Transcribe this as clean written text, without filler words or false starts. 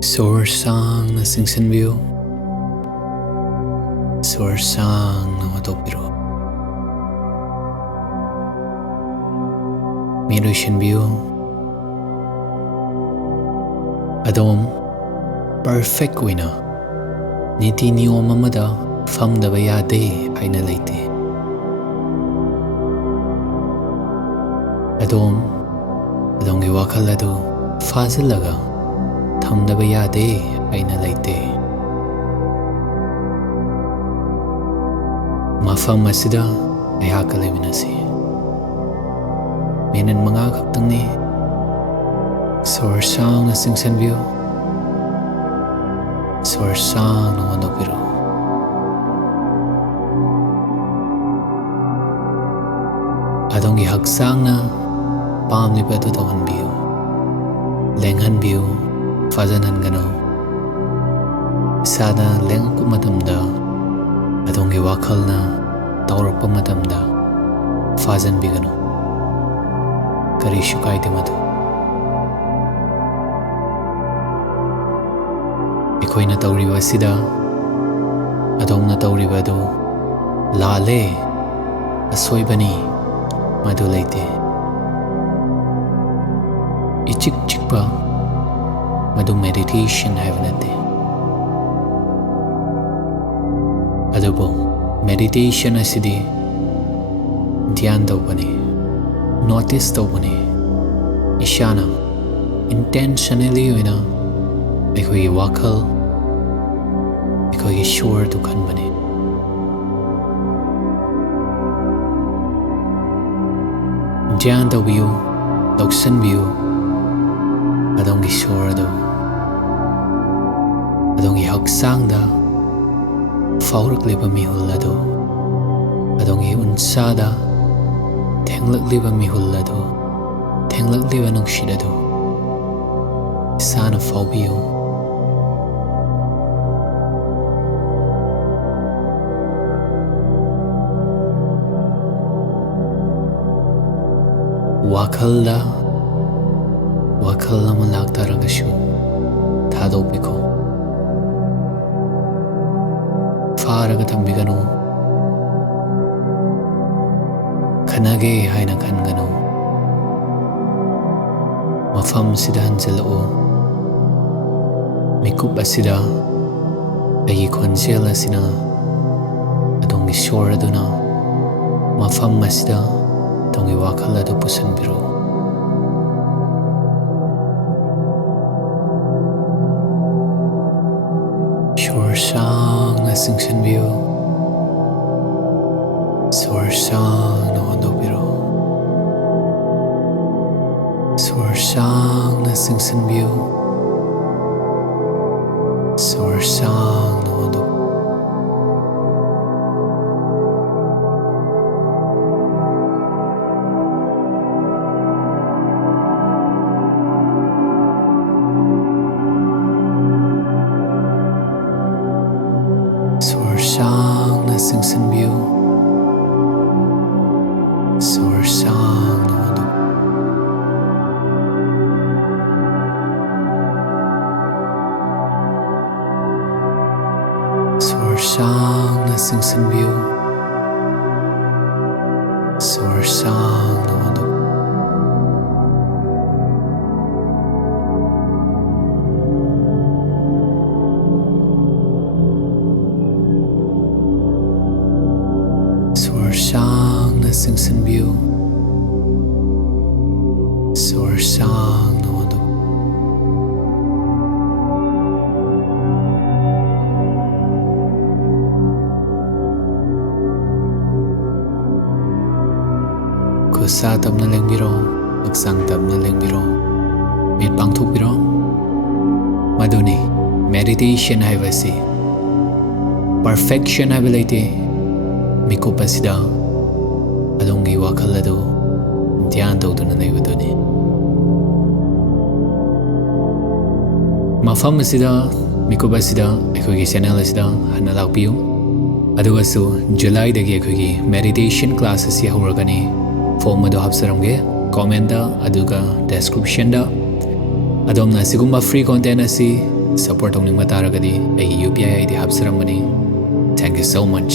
Sor sangna singsanbiyo. Sor sangna hodokpiro. Miloishanbiyo. Adom perfect oina niti niyom amada famdaba yade haina leite. Adongi wakal adu fazilaga thamdaba yade haina leite. Mafam asida ayaka leminasi. Minan mga kaktang ni Sor sang na singsanbiyo. Sor sang na hodokpiro. Adongi haksang na pamliba tutawan biyo. Lenghan biyo, fazanan gano. Sada leng ko matamda. Adongi wakal na taurok pa matamda. Fazan bi gano. Karishu kaite matu. Ikoy na tauriba sida. Adong na tauriba do. Lale. Asoy bani. Madu leite. Ichik pa. Madu meditation havenate. Adobo meditation asidi. Dhyan daw bani. Notice daw bani. Ishana. Intentionally oina. Ikoy wakal. Ikoy sure to kan bani. Dhyan daw biyo. Loksan biyo. Adongi sure daw. Adongi haksang da. Faurak liba mihul do. Adongi unsada. Tenglak liba mihul do. Tenglak liba nungshida do. Sana faubiyo. Wakal la malagtaragasyo. Thadokpiko. Faragathambigano. Kanage haina kangano. Mafam sida hanjalao. Mikup asida. Agi khonjel asina. Adongi shore aduna. Mafam asida. Adongi wakal adu pusanbiro. Sor sang na singsanbiyo. Sor sang na hodokpiro. Sor sang na singsanbiyo. Sor sang na hodok. Sang na singsanbiyo. Sor sang na hodok. Sor sang na singsanbiyo. Sor sang na hodok. Sang na singsanbiyo. Sor sang na hodok. Kusatab na lengbiro. Magsangtab na lengbiro. May pangthukbiro. Maduni. Meditation haibasi. Perfection haibalite. Mikup asida. Adongi wakal adu. Dhyan tawduna leibaduni. Mafam asida. Mikup asida. Aikogi channel asida. Hana lakpiyo. Adugasu July dagi aikogi meditation class asi hauragani. Form adu hapsaramge. Comment da. Aduga description da. Adomna sigumba free content asi support tꯧningba taragadi ai UPI ID hapsaramani. Thank you so much.